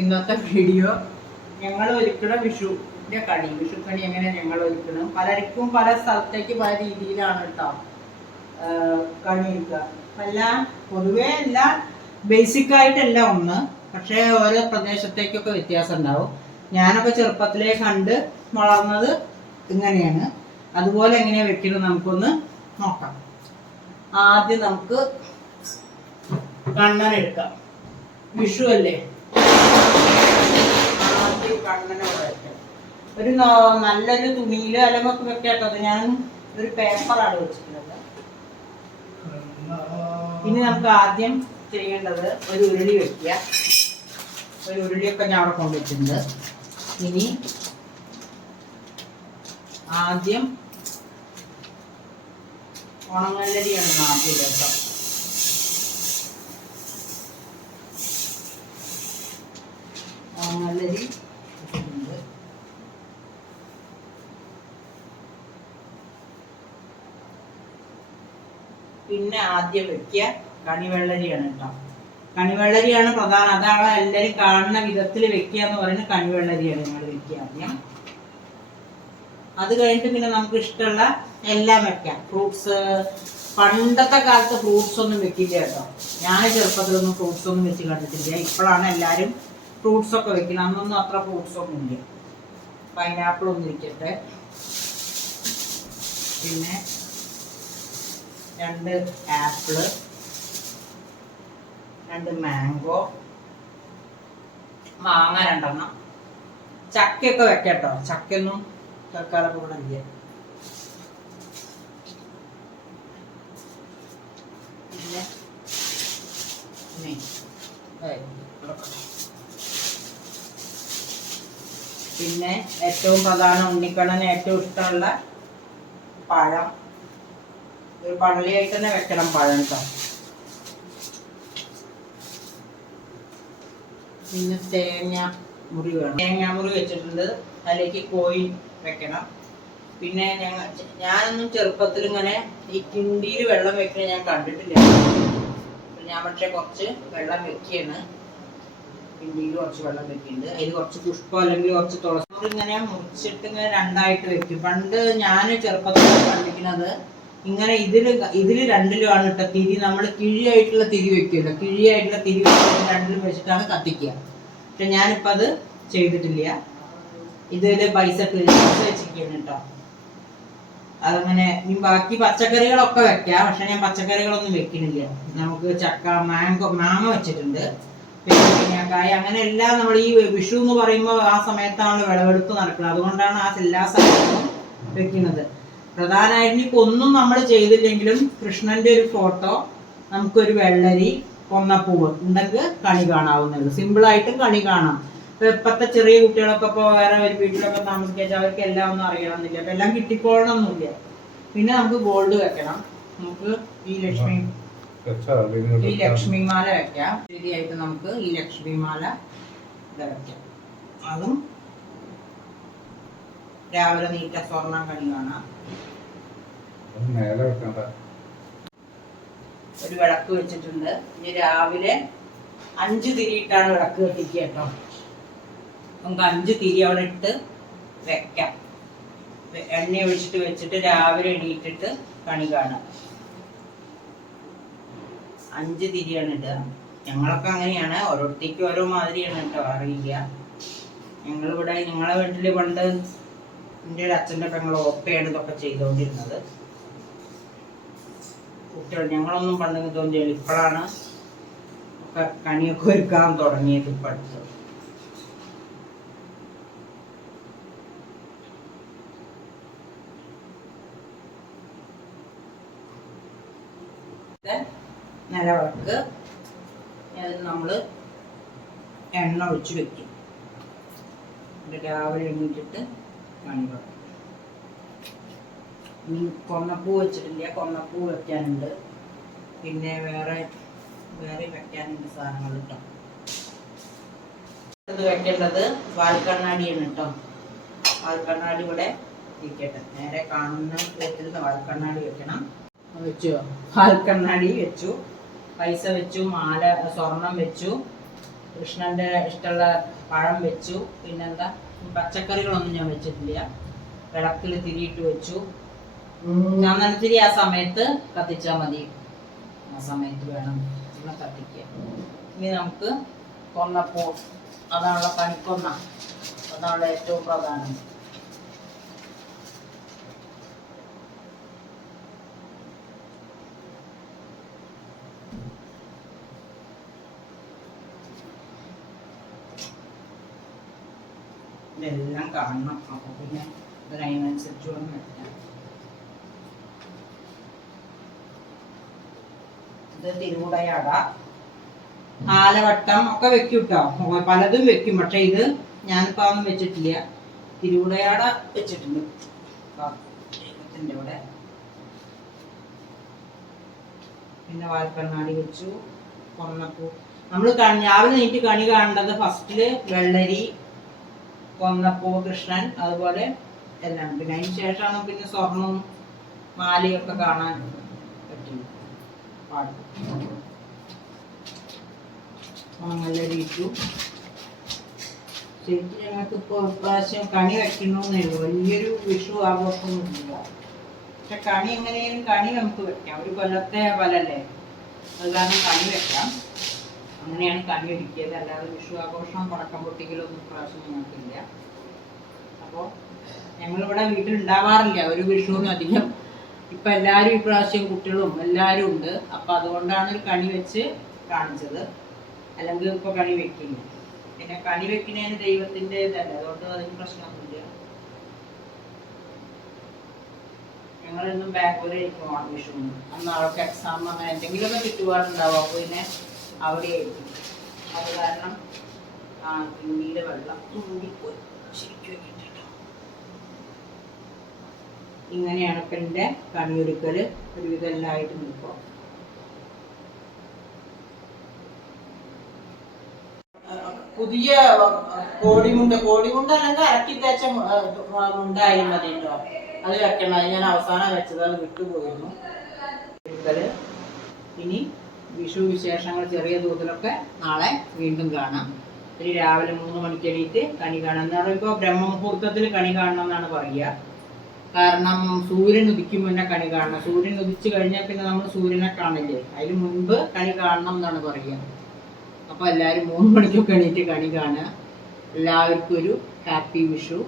ഇന്നത്തെ വീഡിയോ ഞങ്ങൾ ഒരുക്കുന്ന വിഷുവിൻ്റെ കണി, വിഷുക്കണി എങ്ങനെ ഞങ്ങൾ ഒരുക്കണം. പലർക്കും പല സ്ഥലത്തേക്ക് പല രീതിയിലാണ് കേട്ടോ കണി ഒരുക്കുക. എല്ലാം പൊതുവേ എല്ലാം ബേസിക്കായിട്ടല്ല ഒന്ന്, പക്ഷേ ഓരോ പ്രദേശത്തേക്കൊക്കെ വ്യത്യാസം ഉണ്ടാവും. ഞാനൊക്കെ ചെറുപ്പത്തിലേ കണ്ട് വളർന്നത് ഇങ്ങനെയാണ്. അതുപോലെ എങ്ങനെയാണ് വെക്കുന്നത് നമുക്കൊന്ന് നോക്കാം. ആദ്യം നമുക്ക് കണ്ണൻ എടുക്കാം. വിഷു അല്ലേ, ആദ്യം കണ്ണനോട് വെക്കാം. ഒരു നല്ലൊരു തുണിയിലോ അലമൊക്കെ വെക്കാട്ടോ. ഞാൻ ഒരു പേപ്പറാണ് വെച്ചിട്ടുള്ളത്. ഇനി നമുക്ക് ആദ്യം ചെയ്യേണ്ടത് ഒരു ഉരുളി വെക്കുക. ഒരു ഉരുളിയൊക്കെ ഞാൻ അവിടെ കൊണ്ടുവച്ചിട്ടുണ്ട്. ഇനി ആദ്യം ഉണങ്ങല്ലരിയാണ് ആദ്യം കേട്ടോ. ഉണങ്ങല്ലരി ഇട്ടിട്ടുണ്ട്. പിന്നെ ആദ്യം വെക്കുക കണിവെള്ളരിയാണ് കേട്ടോ. കണിവെള്ളരിയാണ് പ്രധാനം. അതാണ് എല്ലാവരും കാണുന്ന വിധത്തിൽ വെക്കുക എന്ന് പറയുന്നത്. കണിവെള്ളരിയാണ് ഞങ്ങൾ വെക്കുക ആദ്യം. അത് കഴിഞ്ഞിട്ട് പിന്നെ നമുക്ക് ഇഷ്ടമുള്ള എല്ലാം വെക്കാം. ഫ്രൂട്ട്സ്, പണ്ടത്തെ കാലത്ത് ഫ്രൂട്ട്സ് ഒന്നും വെക്കില്ല കേട്ടോ. ഞാൻ ചെറുപ്പത്തിലൊന്നും ഫ്രൂട്ട്സ് ഒന്നും വെച്ച് കണ്ടിട്ടില്ല. ഇപ്പോഴാണ് എല്ലാവരും ഫ്രൂട്ട്സ് ഒക്കെ വെക്കുന്നത്. അന്നൊന്നും അത്ര ഫ്രൂട്ട്സ് ഒന്നും ഇല്ല. പൈനാപ്പിൾ ഒന്നും ഇരിക്കട്ടെ. പിന്നെ 2 ആപ്പിള്, 2 മാംഗോ, മാങ്ങ 2 എണ്ണം, ചക്കയൊക്കെ വെക്കട്ടോ. ചക്കയൊന്നും തൽക്കാലം കൂടെ ഇല്ല. പിന്നെ ഏറ്റവും പ്രധാന ഉണ്ണിക്കണ്ണന് ഏറ്റവും ഇഷ്ടമുള്ള പഴം. ഒരു പള്ളിയായിട്ട് തന്നെ വെക്കണം പഴം കേട്ടോ. പിന്നെ തേങ്ങാമുറി വേണം. തേങ്ങാമുറി വെച്ചിട്ടുണ്ട്. അതിലേക്ക് കോയിൻ വെക്കണം. പിന്നെ ഞാനൊന്നും ചെറുപ്പത്തിൽ ഇങ്ങനെ ഈ കിണ്ടിയിൽ വെള്ളം വെക്കുന്നത് ഞാൻ കണ്ടിട്ടില്ല. ഞാൻ പക്ഷേ കുറച്ച് വെള്ളം വെക്കുകയാണ്. കിണ്ടിയിൽ കുറച്ച് വെള്ളം വെക്കുന്നുണ്ട്. അതിൽ കുറച്ച് പുഷ്പം അല്ലെങ്കിൽ കുറച്ച് തുളസി ഇങ്ങനെ മുറിച്ചിട്ട് ഇങ്ങനെ 2ആയിട്ട് വെക്കും. പണ്ട് ഞാൻ ചെറുപ്പത്തിൽ കണ്ടിരിക്കുന്നത് ഇങ്ങനെ ഇതില് 2ലുമാണ് ഇട്ട തിരി. നമ്മൾ കിഴിയായിട്ടുള്ള തിരി വെക്കുമല്ലോ, കിഴിയായിട്ടുള്ള തിരി 2ലും വെച്ചിട്ടാണ് കത്തിക്കുക. പക്ഷെ ഞാനിപ്പോൾ അത് ചെയ്തിട്ടില്ല. ഇതിൽ പൈസ വെച്ചിരിക്കുകയാണ് കേട്ടോ. അതങ്ങനെ ബാക്കി പച്ചക്കറികളൊക്കെ വെക്കാം. പക്ഷെ ഞാൻ പച്ചക്കറികളൊന്നും വെക്കുന്നില്ല. നമുക്ക് ചക്ക, മാങ്ങ വെച്ചിട്ടുണ്ട്. പിന്നെ കായ, അങ്ങനെ എല്ലാം നമ്മൾ ഈ വിഷു എന്ന് പറയുമ്പോൾ ആ സമയത്താണ് വിളവെടുപ്പ് നടക്കുന്നത്. അതുകൊണ്ടാണ് ആ എല്ലാ സമയത്തും വെക്കുന്നത്. പ്രധാനമായിട്ട് ഇപ്പൊ ഒന്നും നമ്മൾ ചെയ്തില്ലെങ്കിലും കൃഷ്ണന്റെ ഒരു ഫോട്ടോ, നമുക്കൊരു വെള്ളരി, കൊന്നപ്പൂവ് ഉണ്ടെങ്കിൽ കണി കാണാവുന്നതാണ്. സിമ്പിളായിട്ടും കണി കാണാം. ഇപ്പത്തെ ചെറിയ കുട്ടികളൊക്കെ ഇപ്പോൾ വേറെ ഒരു വീട്ടിലൊക്കെ താമസിക്കാൻ അവർക്ക് എല്ലാം ഒന്നും അറിയണമെന്നില്ല. അപ്പൊ എല്ലാം കിട്ടിക്കോളണമെന്നില്ല. പിന്നെ നമുക്ക് ഗോൾഡ് വെക്കണം. നമുക്ക് ഈ ലക്ഷ്മിമാല വെക്കാം. ശരിയായിട്ട് നമുക്ക് ഈ ലക്ഷ്മിമാല വെക്കാം. അതും രാവിലെ നീറ്റ സ്വർണ്ണം കണി കാണാം. ഒരു വിളക്ക് വെച്ചിട്ടുണ്ട്. ഇനി രാവിലെ 5 തിരിയിട്ടാണ് വിളക്ക് കത്തിക്കുക കേട്ടോ. നമുക്ക് 5 തിരി അവിടെ ഇട്ട് വെക്കാം. എണ്ണ ഒഴിച്ചിട്ട് വെച്ചിട്ട് രാവിലെ എണീറ്റിട്ട് കണി കാണാം. 5 തിരിയാണ് ഇടുക. ഞങ്ങളൊക്കെ അങ്ങനെയാണ്. ഓരോരുത്തേക്കും ഓരോ മാതിരിയാണ് കേട്ടോ അറിയില്ല. ഞങ്ങളിവിടെ ഞങ്ങളെ വീട്ടില് പണ്ട് എൻ്റെ ഒരു അച്ഛൻ്റെ പെങ്ങൾ ഒപ്പയാണ് ഇതൊക്കെ ചെയ്തുകൊണ്ടിരുന്നത്. കുട്ടികൾ ഞങ്ങളൊന്നും പണ്ട് തോന്നിയില്ല. ഇപ്പോഴാണ് ഒക്കെ കണിയൊക്കെ ഒരുക്കാൻ തുടങ്ങിയത്. ഇപ്പം അടുത്ത് നിലവിളക്ക് നമ്മൾ എണ്ണ ഒഴിച്ച് വെക്കും. രാവിലെ എണ്ണീറ്റിട്ട് കാണിക്കണം. ഇനി കൊന്നപ്പൂ വെച്ചിട്ടില്ല. കൊന്നപ്പൂ വെക്കാനുണ്ട്. പിന്നെ വേറെ വെക്കാനുണ്ട് സാധനങ്ങൾ കേട്ടോ. ഇത് വെക്കേണ്ടത് വാൽക്കണ്ണാടിയാണ് കേട്ടോ. വാൽക്കണ്ണാടി ഇവിടെ ഇരിക്കട്ടെ. നേരെ കാണുന്ന വിധത്തിൽ വാൽക്കണ്ണാടി വെക്കണം. വെച്ചോ? വാൽക്കണ്ണാടി വെച്ചു, പൈസ വെച്ചു, മാല സ്വർണം വെച്ചു, കൃഷ്ണന്റെ ഇഷ്ടമുള്ള പഴം വെച്ചു. പിന്നെന്താ, പച്ചക്കറികളൊന്നും ഞാൻ വെച്ചിട്ടില്ല. വിളക്കിൽ തിരിയിട്ട് വെച്ചു. ചന്ദനത്തിരി ആ സമയത്ത് കത്തിച്ചാൽ മതി. ആ സമയത്ത് വേണം കത്തിക്കാൻ. ഇനി നമുക്ക് കൊന്നപ്പൂ, അതാണുള്ള കണിക്കൊന്ന, അതാണുള്ള ഏറ്റവും പ്രധാനം. ഇതെല്ലാം കാണണം. അപ്പൊ പിന്നെ അതിനനുസരിച്ച് വേണം വെക്കാൻ. ഇത് തിരുവുടയാട, ആലവട്ടം ഒക്കെ വെക്കും കേട്ടോ. പലതും വെക്കും. പക്ഷെ ഇത് ഞാനിപ്പോ ഒന്നും വെച്ചിട്ടില്ല. തിരുവുടയാട വെച്ചിട്ടുണ്ട് ദൈവത്തിന്റെ ഇവിടെ. പിന്നെ വാൽക്കണ്ണാടി വെച്ചു. കൊന്നപ്പൂ നമ്മൾ രാവിലെ നീറ്റ് കണി കാണേണ്ടത് ഫസ്റ്റില് വെള്ളരി, കൊന്നപ്പൂ, കൃഷ്ണൻ, അതുപോലെ എല്ലാം. പിന്നെ അതിന് ശേഷമാണ് പിന്നെ സ്വർണവും മാലയൊക്കെ കാണാൻ പറ്റും. മാങ്ങല്ലരി ഇട്ടു. ശരിക്കും ഞങ്ങൾക്ക് ഇപ്പോൾ ഇപ്രാവശ്യം കണി വെക്കണമെന്നേ ഉള്ളൂ. വലിയൊരു വിഷു ആഘോഷമൊന്നുമില്ല. പക്ഷെ കണി എങ്ങനെയും കണി നമുക്ക് വെക്കാം. ഒരു കൊല്ലത്തെ ഫലല്ലേ, അത് കാരണം കണി വെക്കാം. അങ്ങനെയാണ് കണി ഒരുക്കിയത്. അല്ലാതെ വിഷു ആഘോഷം പടക്കം പൊട്ടിക്കലൊന്നും ഇപ്രാവശ്യം ഞങ്ങൾക്കില്ല. അപ്പോൾ ഞങ്ങളിവിടെ വീട്ടിലുണ്ടാവാറില്ല ഒരു വിഷുവിനും അധികം. ഇപ്പൊ എല്ലാരും ഇപ്രാവശ്യം കുട്ടികളും എല്ലാരും ഉണ്ട്. അപ്പൊ അതുകൊണ്ടാണ് ഒരു കണി വെച്ച് കാണിച്ചത്. അല്ലെങ്കിൽ ഇപ്പൊ കണി വെക്കില്ല. പിന്നെ കണി വെക്കുന്നതിന് ദൈവത്തിന്റെ ഇതല്ല, അതുകൊണ്ട് അതിന് പ്രശ്നമൊന്നുമില്ല. ഞങ്ങളൊന്നും ബാംഗ്ലൂരായിരിക്കും വിഷുവിന്. അന്ന് അവർക്ക് എക്സാം അങ്ങനെ എന്തെങ്കിലുമൊക്കെ ചുറ്റുപാടുണ്ടാവും. അപ്പൊ പിന്നെ അവിടെ ആയിരിക്കും. അത് കാരണം കിണ്ടിയിലെ വെള്ളം തുണ്ടിപ്പോയി ശരിക്കും വെക്കിട്ടോ. ഇങ്ങനെയാണ് ഇപ്പം എൻ്റെ കണിയൊരുക്കല്. ഒരുവിധം എല്ലായിട്ട് നിൽക്കും. പുതിയ കോടിമുണ്ട അല്ലെങ്കിൽ അരക്കി തേച്ച മുണ്ടായാലും മതി കേട്ടോ. അത് വെക്കണം. അത് ഞാൻ അവസാനം വെച്ചത്, അത് വിട്ടുപോയിരുന്നു. ഇനി വിഷു വിശേഷങ്ങൾ ചെറിയ തോതിലൊക്കെ നാളെ വീണ്ടും കാണാം. ഇനി രാവിലെ 3 മണിക്ക് എണീറ്റ് കണി കാണാം. എന്ന് പറയുമ്പോൾ ബ്രഹ്മമുഹൂർത്തത്തിൽ കണി കാണണം എന്നാണ് പറയുക. കാരണം സൂര്യൻ ഉദിക്കും മുന്നേ കണി കാണണം. സൂര്യൻ ഉദിച്ചു കഴിഞ്ഞാൽ പിന്നെ നമ്മൾ സൂര്യനെ കാണില്ലേ, അതിന് മുൻപ് കണി കാണണം എന്നാണ് പറയുക. അപ്പോൾ എല്ലാവരും 3 മണിക്കൊക്കെ എണീറ്റ് കണി കാണുക. എല്ലാവർക്കും ഒരു ഹാപ്പി വിഷു.